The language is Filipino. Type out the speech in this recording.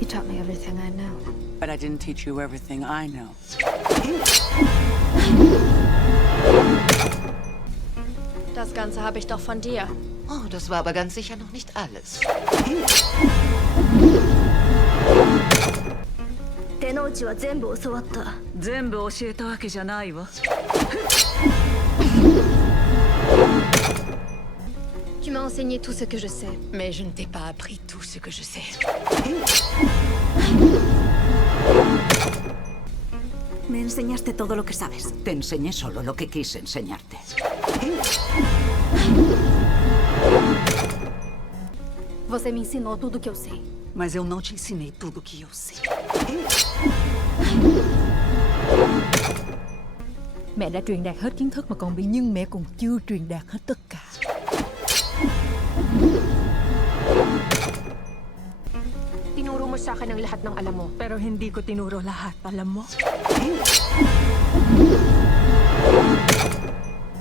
You taught me everything I know. But I didn't teach you everything I know. Das Ganze habe ich doch von dir. Oh, das war aber ganz sicher noch nicht alles. 手の内は全部教わった。全部教えたわけじゃないわ。Tu m'as enseigné tout ce que je sais. Mais je ne t'ai pas appris tout ce que je sais. Me enseñaste todo lo que sabes. Te enseñé solo lo que quise enseñarte. Você me ensinou tudo o que eu sei. Mas eu não te ensinei tudo o que eu sei. Mẹ đã truyền đạt hết kiến thức mà con bị, nhưng mẹ còn chưa truyền đạt hết tất cả. Tinuro mo sa akin ang lahat ng alam mo. Pero hindi ko tinuro lahat, alam mo?